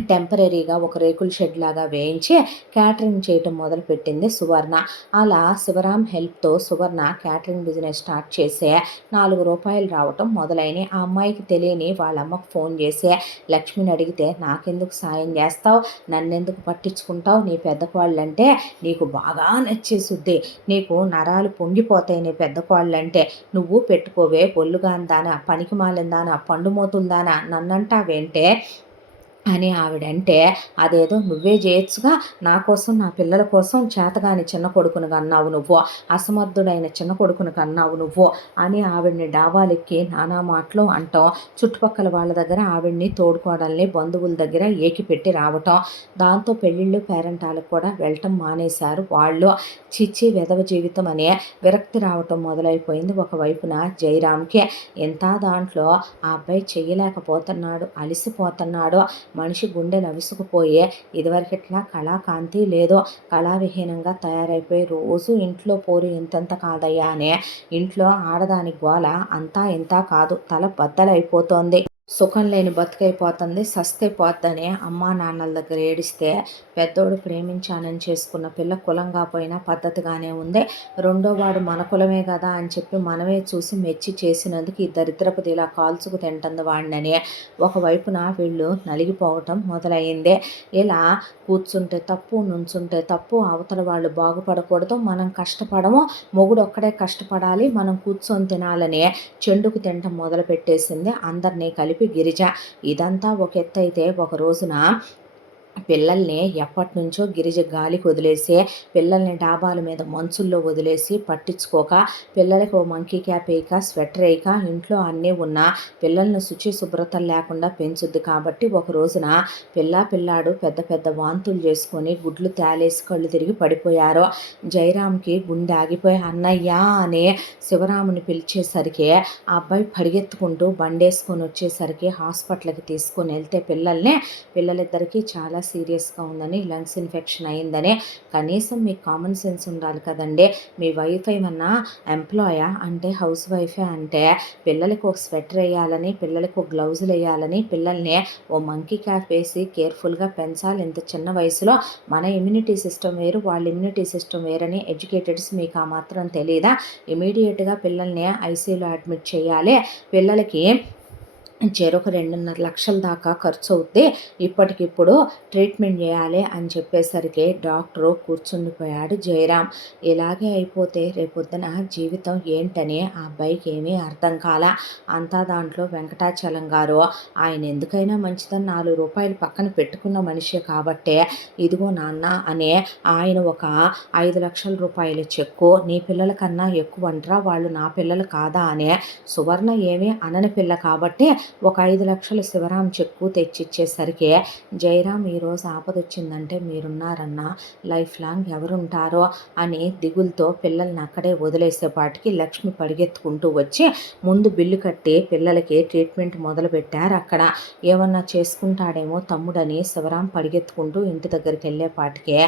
టెంపరీగా ఒక రేకుల షెడ్ లాగా వేయించి క్యాటరింగ్ చేయటం మొదలుపెట్టింది సువర్ణ. అలా శివరాం హెల్ప్తో సువర్ణ క్యాటరింగ్ బిజినెస్ స్టార్ట్ చేసే ₹4 రావటం మొదలైనవి. ఆ అమ్మాయికి తెలియని వాళ్ళ అమ్మకు ఫోన్ చేసి లక్ష్మిని అడిగితే నాకెందుకు సాయం చేస్తావు, నన్నెందుకు పట్టించుకుంటావు, నీ పెద్ద కోళ్ళంటే నీకు బాగా నచ్చేసుద్ది, నీకు నరాలు పొంగిపోతాయి నీ పెద్ద కోళ్ళంటే, నువ్వు పెట్టుకోవే బొల్లుగాందానా పనికి మాలిందానా పండుమోతుందానా నన్నంటావేంటే అని ఆవిడంటే అదేదో నువ్వే చేయొచ్చుగా, నా కోసం నా పిల్లల కోసం చేతగాని చిన్న కొడుకును కన్నావు నువ్వు, అసమర్థుడైన చిన్న కొడుకును కన్నావు నువ్వు అని ఆవిడ్ని డాబాలెక్కి నానా మాటలు అంటాం. చుట్టుపక్కల వాళ్ళ దగ్గర ఆవిడ్ని తోడుకోవడాల్ని బంధువుల దగ్గర ఏకిపెట్టి రావటం. దాంతో పెళ్ళిళ్ళు పేరెంటాలకు కూడా వెళ్ళటం మానేశారు వాళ్ళు. చిచ్చి వెధవ జీవితం అనే విరక్తి రావటం మొదలైపోయింది ఒకవైపున జయరాంకి. ఎంత దాంట్లో ఆ అబ్బాయి చెయ్యలేకపోతున్నాడు, అలిసిపోతున్నాడు, మనిషి గుండె నవిసుకుపోయే ఇదివరకట్లా కళాకాంతి లేదో కళావిహీనంగా తయారైపోయి రోజు ఇంట్లో పోరు ఇంతంత కాదయ్యా అనే ఇంట్లో ఆడదాని గోల అంతా ఇంత కాదు, తల బద్దలైపోతోంది. సుఖం లేని బతుకైపోతుంది, సస్తే పోద్దని అమ్మా నాన్నల దగ్గర ఏడిస్తే పెద్దోడు ప్రేమించానని చేసుకున్న పిల్ల కులంగా పోయినా పద్ధతిగానే ఉంది, రెండోవాడు మన కులమే కదా అని చెప్పి మనమే చూసి మెచ్చి చేసినందుకు ఈ దరిద్రపతి ఇలా కాల్చుకు తింటుంది వాడినని ఒకవైపున వీళ్ళు నలిగిపోవటం మొదలైంది. ఇలా కూర్చుంటే తప్పు, నుంచుంటే తప్పు, అవతల వాళ్ళు బాగుపడకూడదు, మనం కష్టపడము, మొగుడు ఒక్కడే కష్టపడాలి, మనం కూర్చొని తినాలని చెండుకు తినటం మొదలు పెట్టేసింది అందరినీ కలిపి గిరిజ. ఇదంతా ఒక ఎత్తైతే ఒక రోజున పిల్లల్ని ఎప్పటినుంచో గిరిజ గాలికి వదిలేసి పిల్లల్ని డాబాల మీద మంచుల్లో వదిలేసి పట్టించుకోక పిల్లలకి ఓ మంకీ క్యాప్ వేయక స్వెటర్ వేయక ఇంట్లో అన్నీ ఉన్నా పిల్లల్ని శుచి శుభ్రతలు లేకుండా పెంచుద్ది కాబట్టి ఒక రోజున పిల్లాడు పెద్ద పెద్ద వాంతులు చేసుకొని గుడ్లు తేలేసి కళ్ళు తిరిగి పడిపోయారు. జయరాంకి గుండె ఆగిపోయి అన్నయ్యా అని శివరాముని పిలిచేసరికి ఆ అబ్బాయి పరిగెత్తుకుంటూ బండేసుకొని వచ్చేసరికి హాస్పిటల్కి తీసుకొని వెళ్తే పిల్లలిద్దరికీ చాలా సీరియస్గా ఉందని, లంగ్స్ ఇన్ఫెక్షన్ అయిందని, కనీసం మీకు కామన్ సెన్స్ ఉండాలి కదండి, మీ వైఫ్ ఏమన్నా ఎంప్లాయా అంటే హౌస్ వైఫే అంటే పిల్లలకి ఒక స్వెటర్ వేయాలని, పిల్లలకి ఒక గ్లౌజులు వేయాలని, పిల్లల్ని ఓ మంకీ క్యాప్ వేసి కేర్ఫుల్గా పెంచాలి ఇంత చిన్న వయసులో, మన ఇమ్యూనిటీ సిస్టమ్ వేరు వాళ్ళ ఇమ్యూనిటీ సిస్టమ్ వేరని ఎడ్యుకేటెడ్స్ మీకు ఆ మాత్రం తెలియదా, ఇమీడియట్గా పిల్లల్ని ఐసీయూలో అడ్మిట్ చేయాలి, పిల్లలకి చెరొక 2.5 లక్షల దాకా ఖర్చు అవుద్ది, ఇప్పటికిప్పుడు ట్రీట్మెంట్ చేయాలి అని చెప్పేసరికి డాక్టరు కూర్చుండిపోయాడు జయరాం. ఇలాగే అయిపోతే రేపొద్దున జీవితం ఏంటని ఆ అబ్బాయికి ఏమీ అర్థం కాల. అంతా దాంట్లో వెంకటాచలం గారు ఆయన ఎందుకైనా మంచిదని ₹4 పక్కన పెట్టుకున్న మనిషి కాబట్టే ఇదిగో నాన్న అనే ఆయన ఒక ₹5 లక్షల చెక్కు నీ పిల్లల కన్నా ఎక్కువ అంటరా, వాళ్ళు నా పిల్లలు కాదా అనే సువర్ణ ఏమీ అనని పిల్ల కాబట్టి ఒక 5,00,000 శివరాం చెక్కు తెచ్చిచ్చేసరికి జయరాం ఈరోజు ఆపదొచ్చిందంటే మీరున్నారన్నా, లైఫ్ లాంగ్ ఎవరుంటారో అని దిగులుతో పిల్లల్ని అక్కడే వదిలేసేపాటికి లక్ష్మి పరిగెత్తుకుంటూ వచ్చి ముందు బిల్లు కట్టి పిల్లలకి ట్రీట్మెంట్ మొదలుపెట్టారు. అక్కడ ఏమన్నా చేసుకుంటాడేమో తమ్ముడని శివరాం పరిగెత్తుకుంటూ ఇంటి దగ్గరికి వెళ్ళేపాటికే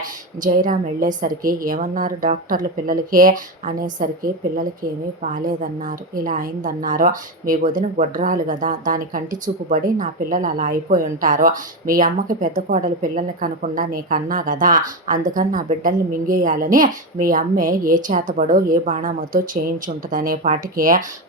జయరాం వెళ్ళేసరికి ఏమన్నారు డాక్టర్లు పిల్లలకి అనేసరికి పిల్లలకి ఏమీ బాలేదన్నారు, ఇలా అయిందన్నారు. మీ వదిన గొడ్రాలు కదా, దాని కంటి చూపుబడి నా పిల్లలు అలా అయిపోయి ఉంటారు. మీ అమ్మకి పెద్ద కోడలు పిల్లల్ని కనకుండా నీకన్నా కదా, అందుకని నా బిడ్డల్ని మింగేయాలని మీ అమ్మే ఏ చేతబడో ఏ బాణామతో చేయించుంటుందనే పాటికి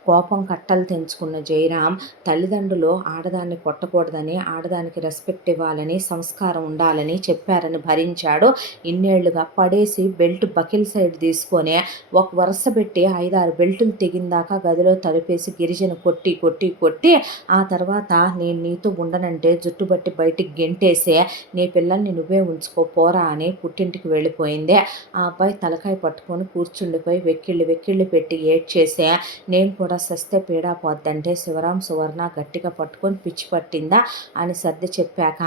కోపం కట్టలు తెంచుకున్న జయరాం తల్లిదండ్రులు ఆడదాన్ని కొట్టకూడదని, ఆడదానికి రెస్పెక్ట్ ఇవ్వాలని, సంస్కారం ఉండాలని చెప్పారని భరించాడు. ఇన్నేళ్లుగా పడేసి బెల్ట్ బకిల్ సైడ్ తీసుకొని ఒక వరుస పెట్టి 5-6 బెల్టులు తెగిందాకా గదిలో తలుపేసి గిరిజను కొట్టి కొట్టి కొట్టి ఆ తర్వాత నేను నీతో ఉండనంటే జుట్టుబట్టి బయటికి గెంటేసే నీ పిల్లల్ని నువ్వే ఉంచుకో పోరా అని పుట్టింటికి వెళ్ళిపోయింది. ఆ అబ్బాయి తలకాయ పట్టుకొని కూర్చుండిపోయి వెక్కిళ్ళు పెట్టి ఏడ్చేసే నేను కూడా సస్తే పీడా పోద్దంటే శివరాం సువర్ణ గట్టిగా పట్టుకొని పిచ్చి పట్టిందా అని సర్ది చెప్పాక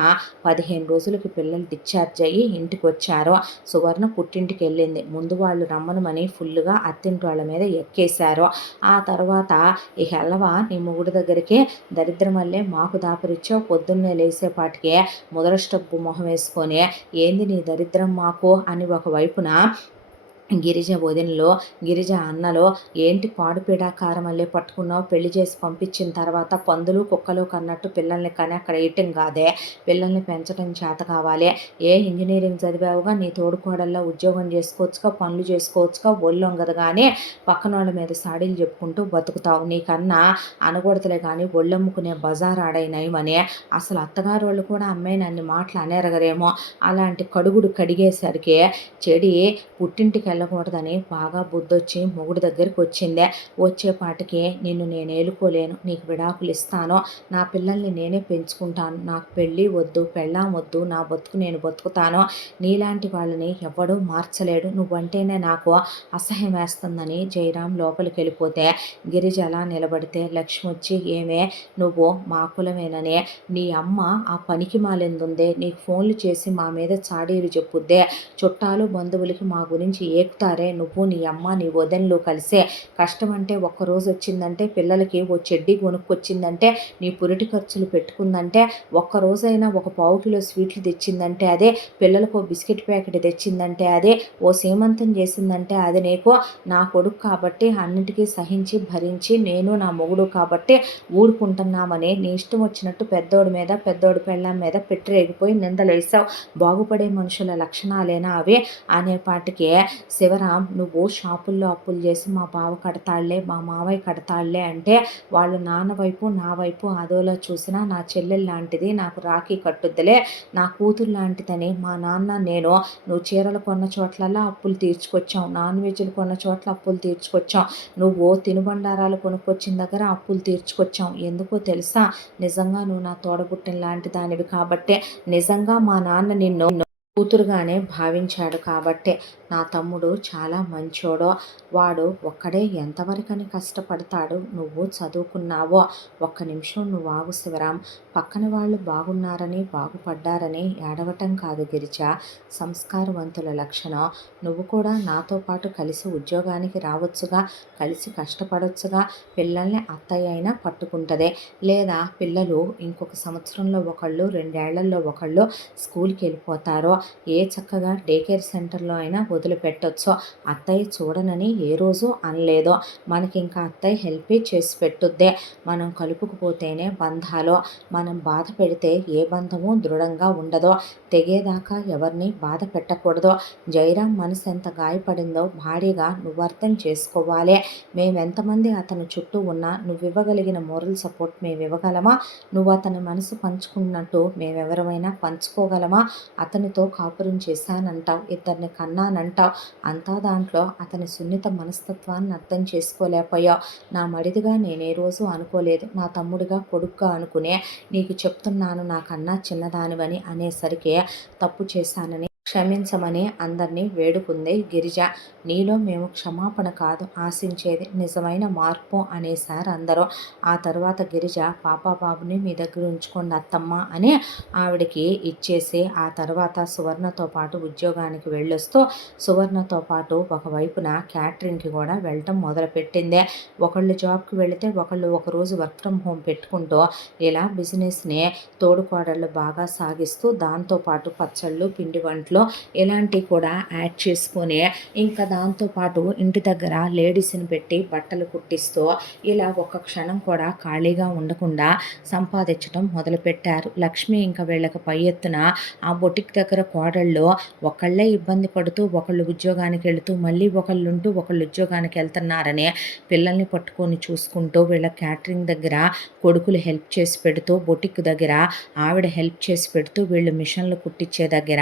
15 రోజులకి పిల్లలు డిశ్చార్జ్ అయ్యి ఇంటికి వచ్చారు. సువర్ణ పుట్టింటికి వెళ్ళింది. ముందు వాళ్ళు రమ్మనమని ఫుల్గా అత్తింటి వాళ్ళ మీద ఎక్కేశారు. ఆ తర్వాత ఇక వెళ్ళవా నీ మొగుడు దగ్గరికి, దరిద్రమల్లే మాకు దాపరిచ్చావు, పొద్దున్నే లేసేపాటికే ముదరస్టబ్బు మొహం వేసుకొని ఏంది నీ దరిద్రం మాకు అని ఒకవైపున గిరిజ వదినలో గిరిజ అన్నలో ఏంటి పాడుపీడాకారం అల్లే పట్టుకున్నావు, పెళ్లి చేసి పంపించిన తర్వాత పందులు కుక్కలు కన్నట్టు పిల్లల్ని కానీ అక్కడ వేయటం కాదే, పిల్లల్ని పెంచడం చేత కావాలి. ఇంజనీరింగ్ చదివావుగా, నీ తోడుకోడల్లా ఉద్యోగం చేసుకోవచ్చుగా, పనులు చేసుకోవచ్చుగా, ఒళ్ళొంగదు కానీ పక్కన వాళ్ళ మీద సాడీలు చెప్పుకుంటూ బతుకుతావు. నీకన్నా అనకూడదులే కానీ ఒళ్ళమ్ముకునే బజార్ ఆడైనయమని అసలు అత్తగారు వాళ్ళు కూడా అమ్మాయి నన్ను మాటలు అనేరగరేమో, అలాంటి కడుగుడు కడిగేసరికి చెడి పుట్టింటికి వెళ్ళకూడదని బాగా బుద్ధొచ్చి మొగుడు దగ్గరికి వచ్చిందే. వచ్చేపాటికి నిన్ను నేను ఏలుకోలేను, నీకు విడాకులు ఇస్తాను, నా పిల్లల్ని నేనే పెంచుకుంటాను, నాకు పెళ్ళి వద్దు, పెళ్ళాం వద్దు, నా బతుకు నేను బతుకుతాను, నీలాంటి వాళ్ళని ఎవడూ మార్చలేడు, నువ్వంటేనే నాకు అసహ్యం వేస్తుందని జయరాం లోపలికి వెళ్ళిపోతే గిరిజ అలా నిలబడితే లక్ష్మి వచ్చి ఏమే నువ్వు మా కులమేననే, నీ అమ్మ ఆ పనికి మాలిందుందే నీకు ఫోన్లు చేసి మా మీద చాడీలు చెప్పుద్దే, చుట్టాలు బంధువులకి మా గురించి ఏకుతారే, నువ్వు నీ అమ్మ నీ వదనలు కలిసే, కష్టం అంటే ఒక్కరోజు వచ్చిందంటే పిల్లలకి ఓ చెడ్డీ కొనుక్కొచ్చిందంటే, నీ పురిటి ఖర్చులు పెట్టుకుందంటే, ఒక్కరోజైనా ఒక పావు కిలో స్వీట్లు తెచ్చిందంటే అదే, పిల్లలకు బిస్కెట్ ప్యాకెట్ తెచ్చిందంటే అదే, ఓ సీమంతం చేసిందంటే అది నీకు నా కొడుకు కాబట్టి అన్నిటికీ సహించి భరించి నేను నా మొగుడు కాబట్టి ఊడుకుంటున్నామని నీ ఇష్టం వచ్చినట్టు పెద్దోడి మీద పెద్దోడి పెళ్ళాం మీద పెట్టిరేగిపోయి నిందలేసావు. బాగుపడే మనుషుల లక్షణాలేనా అవి అనేపాటికి శివరాం నువ్వు షాపుల్లో అప్పులు చేసి మా బావ కడతాళ్లే మా మావయ్య కడతాళ్లే అంటే వాళ్ళు నాన్న వైపు నా వైపు అదోలా చూసినా నా చెల్లెలు లాంటిది, నాకు రాఖీ కట్టుద్దిలే, నా కూతురు లాంటిదని మా నాన్న నేను నువ్వు చీరలు కొన్న చోట్లల్లా అప్పులు తీర్చుకొచ్చావు, నాన్ వెజ్లు కొన్న చోట్ల అప్పులు తీర్చుకొచ్చావు, నువ్వు తినుబండారాలు కొనుక్కొచ్చిన దగ్గర అప్పులు తీర్చుకొచ్చావు. ఎందుకో తెలుసా, నిజంగా నువ్వు నా తోడబుట్టిన లాంటి దానివి కాబట్టే, నిజంగా మా నాన్న నిన్ను కూతురుగానే భావించాడు కాబట్టే. నా తమ్ముడు చాలా మంచోడో, వాడు ఒక్కడే ఎంతవరకని కష్టపడతాడు, నువ్వు చదువుకున్నావో. ఒక్క నిమిషం నువ్వు ఆగు శివరాం, పక్కన వాళ్ళు బాగున్నారని బాగుపడ్డారని ఏడవటం కాదు గిరిజ సంస్కారవంతుల లక్షణం. నువ్వు కూడా నాతో పాటు కలిసి ఉద్యోగానికి రావచ్చుగా, కలిసి కష్టపడొచ్చుగా, పిల్లల్ని అత్తయ్య అయినా పట్టుకుంటదే, లేదా పిల్లలు ఇంకొక సంవత్సరంలో ఒకళ్ళు 2 ఏళ్లలో ఒకళ్ళు స్కూల్కి వెళ్ళిపోతారో, ఏ చక్కగా డే కేర్ సెంటర్లో అయినా వదిలిపెట్టొచ్చో, అత్తయ్య చూడనని ఏ రోజు అనలేదో, మనకి ఇంకా అత్తయ్య హెల్పే చేసి పెట్టుద్దే, మనం కలుపుకుపోతేనే బంధాలో, మనం బాధ పెడితే ఏ బంధము దృఢంగా ఉండదో, తెగేదాకా ఎవరిని బాధ పెట్టకూడదో. జయరాం మనసు ఎంత గాయపడిందో భారీగా నువ్వు అర్థం చేసుకోవాలి. మేమెంతమంది అతని చుట్టూ ఉన్నా నువ్వివ్వగలిగిన మోరల్ సపోర్ట్ మేము ఇవ్వగలమా, నువ్వు అతని మనసు పంచుకున్నట్టు మేమెవరమైనా పంచుకోగలమా, అతనితో కాపురం చేశానంటావు, ఇద్దరిని కన్నానంటావు, అంతా దాంట్లో అతని సున్నిత మనస్తత్వాన్ని అర్థం చేసుకోలేకపోయావు. నా మడిదిగా నేనే రోజు అనుకోలేదు, నా తమ్ముడిగా కొడుకుగా అనుకునే నీకు చెప్తున్నాను, నాకన్నా చిన్నదానివని అనేసరికి తప్పు చేశానని క్షమించమని అందరినీ వేడుకుంది గిరిజ. నీలో మేము క్షమాపణ కాదు ఆశించేది, నిజమైన మార్పు అనేసారు అందరూ. ఆ తర్వాత గిరిజ బాబుని మీ దగ్గర ఉంచుకోండి అత్తమ్మ అని ఆవిడకి ఇచ్చేసి ఆ తర్వాత సువర్ణతో పాటు ఉద్యోగానికి వెళ్ళొస్తూ సువర్ణతో పాటు ఒకవైపున క్యాటరింగ్కి కూడా వెళ్ళటం మొదలుపెట్టింది. ఒకళ్ళు జాబ్కి వెళితే ఒకళ్ళు ఒకరోజు వర్క్ ఫ్రమ్ హోమ్ పెట్టుకుంటూ ఇలా బిజినెస్ని తోడుకోడళ్ళు బాగా సాగిస్తూ దాంతోపాటు పచ్చళ్ళు పిండి వంటలు ఇలాంటివి కూడా యాడ్ చేసుకొని ఇంకా దాంతోపాటు ఇంటి దగ్గర లేడీస్ని పెట్టి బట్టలు కుట్టిస్తూ ఇలా ఒక్క క్షణం కూడా ఖాళీగా ఉండకుండా సంపాదించడం మొదలుపెట్టారు. లక్ష్మి ఇంకా వీళ్ళకి పై ఎత్తున ఆ బొటిక్ దగ్గర కోడళ్ళు ఒకళ్ళే ఇబ్బంది పడుతూ ఒకళ్ళు ఉద్యోగానికి వెళుతూ మళ్ళీ ఒకళ్ళు ఉంటూ ఒకళ్ళు ఉద్యోగానికి వెళ్తున్నారని పిల్లల్ని పట్టుకొని చూసుకుంటూ వీళ్ళ క్యాటరింగ్ దగ్గర కొడుకులు హెల్ప్ చేసి పెడుతూ బొటిక్ దగ్గర ఆవిడ హెల్ప్ చేసి పెడుతూ వీళ్ళు మిషన్లు కుట్టించే దగ్గర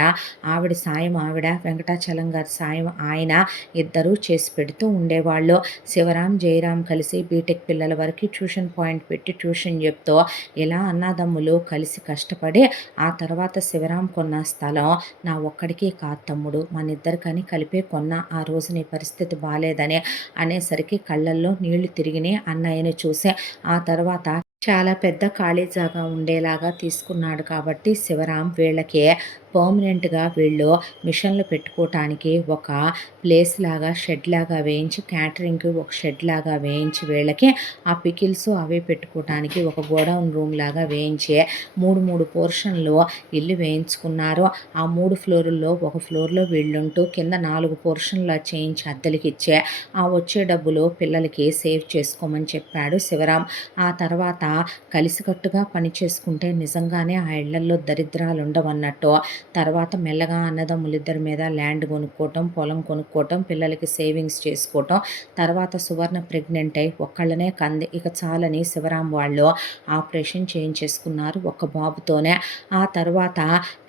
ఆవిడ సాయం ఆవిడ, వెంకటాచలం గారి సాయం ఆయన ఇద్దరూ చేసి పెడుతూ ఉండేవాళ్ళు. శివరాం జయరాం కలిసి బీటెక్ పిల్లల వరకు ట్యూషన్ పాయింట్ పెట్టి ట్యూషన్ చెప్తూ ఇలా అన్నదమ్ములు కలిసి కష్టపడి ఆ తర్వాత శివరాం కొన్న స్థలం నా ఒక్కడికి కాదు తమ్ముడు, మన ఇద్దరికని కలిపే కొన్న, ఆ రోజు నీ పరిస్థితి బాలేదని అనేసరికి కళ్ళల్లో నీళ్లు తిరిగినాయి అన్నయ్యని చూసే. ఆ తర్వాత చాలా పెద్ద ఖాళీ జాగా ఉండేలాగా తీసుకున్నాడు కాబట్టి శివరాం వీళ్ళకి పర్మనెంట్గా వీళ్ళు మిషన్లు పెట్టుకోవటానికి ఒక ప్లేస్ లాగా షెడ్ లాగా వేయించి క్యాటరింగ్కి ఒక షెడ్ లాగా వేయించి వీళ్ళకి ఆ పికిల్స్ అవే పెట్టుకోవటానికి ఒక గోడౌన్ రూమ్ లాగా వేయించి మూడు పోర్షన్లు ఇల్లు వేయించుకున్నారు. ఆ 3 ఫ్లోర్లో ఒక ఫ్లోర్లో వీళ్ళుంటూ కింద 4 పోర్షన్లు చేయించి అద్దెలకి ఇచ్చే ఆ వచ్చే డబ్బులు పిల్లలకి సేవ్ చేసుకోమని చెప్పాడు శివరాం. ఆ తర్వాత కలిసికట్టుగా పని చేసుకుంటే నిజంగానే ఆ ఇళ్లల్లో దరిద్రాలు ఉండవన్నట్టు తర్వాత మెల్లగా అన్నదమ్ములిద్దరి మీద ల్యాండ్ కొనుక్కోవటం, పొలం కొనుక్కోవటం, పిల్లలకి సేవింగ్స్ చేసుకోవటం. తర్వాత సువర్ణ ప్రెగ్నెంట్ అయి ఒక్కళ్ళనే కంది. ఇక చాలని శివరాం వాళ్ళు ఆపరేషన్ చేయించేసుకున్నారు ఒక్క బాబుతోనే. ఆ తర్వాత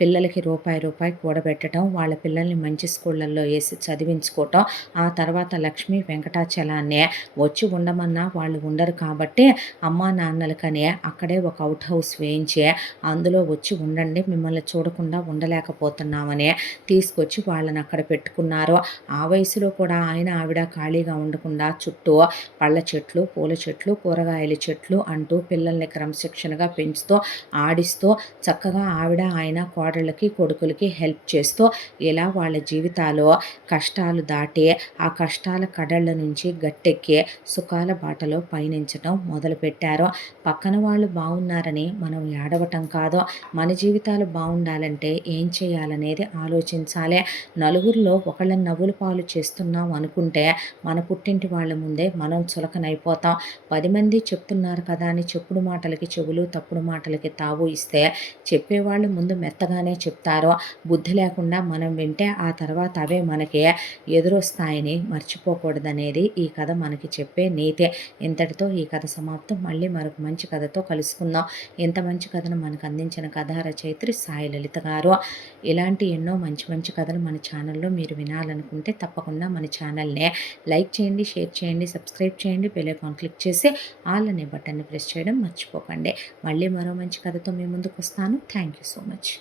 పిల్లలకి రూపాయి కూడబెట్టడం, వాళ్ళ పిల్లల్ని మంచి స్కూళ్ళల్లో వేసి చదివించుకోవటం. ఆ తర్వాత లక్ష్మీ వెంకటాచలాన్ని వచ్చి ఉండమన్నా వాళ్ళు ఉండరు కాబట్టి అమ్మా నాన్నలకనే అక్కడే ఒక అవుట్ హౌస్ వేయించి అందులో వచ్చి ఉండండి, మిమ్మల్ని చూడకుండా ఉండలేకపోతున్నామని తీసుకొచ్చి వాళ్ళని అక్కడ పెట్టుకున్నారు. ఆ వయసులో కూడా ఆయన ఆవిడ ఖాళీగా ఉండకుండా చుట్టూ పళ్ళ చెట్లు, పూల చెట్లు, కూరగాయల చెట్లు అంటూ పిల్లల్ని క్రమశిక్షణగా పెంచుతూ ఆడిస్తూ చక్కగా ఆవిడ ఆయన కోడళ్ళకి కొడుకులకి హెల్ప్ చేస్తూ ఇలా వాళ్ళ జీవితాలు కష్టాలు దాటి ఆ కష్టాల కడళ్ళ నుంచి గట్టెక్కి సుఖాల బాటలో పయనించడం మొదలుపెట్టారు. పక్కన వాళ్ళు బాగున్నారని మనం ఏడవటం కాదు, మన జీవితాలు బాగుండాలంటే ఏం చేయాలనేది ఆలోచించాలి. నలుగురిలో ఒకళ్ళని నవ్వుల పాలు చేస్తున్నాం అనుకుంటే మన పుట్టింటి వాళ్ళ ముందే మనం చులకనైపోతాం. 10 మంది చెప్తున్నారు కదా అని చెప్పుడు మాటలకి చెవులు, తప్పుడు మాటలకి తావు ఇస్తే చెప్పేవాళ్ళు ముందు మెత్తగానే చెప్తారు. బుద్ధి లేకుండా మనం వింటే ఆ తర్వాత అవే మనకి ఎదురొస్తాయని మర్చిపోకూడదనేది ఈ కథ మనకి చెప్పే నీతే. ఇంతటితో ఈ కథ సమాప్తం. మళ్ళీ మరొక మంచి కథతో కలుసుకుందాం. ఇంత మంచి కథను మనకు అందించిన కథా రచయిత్రి సాయి లలిత గారు. ఇలాంటి ఎన్నో మంచి మంచి కథలు మన ఛానల్లో మీరు వినాలనుకుంటే తప్పకుండా మన ఛానల్ని లైక్ చేయండి, షేర్ చేయండి, సబ్స్క్రైబ్ చేయండి, బెల్ ఐకాన్ క్లిక్ చేసి ఆల్ అనే బటన్ని ప్రెస్ చేయడం మర్చిపోకండి. మళ్ళీ మరో మంచి కథతో మీ ముందుకు వస్తాను. Thank you so much.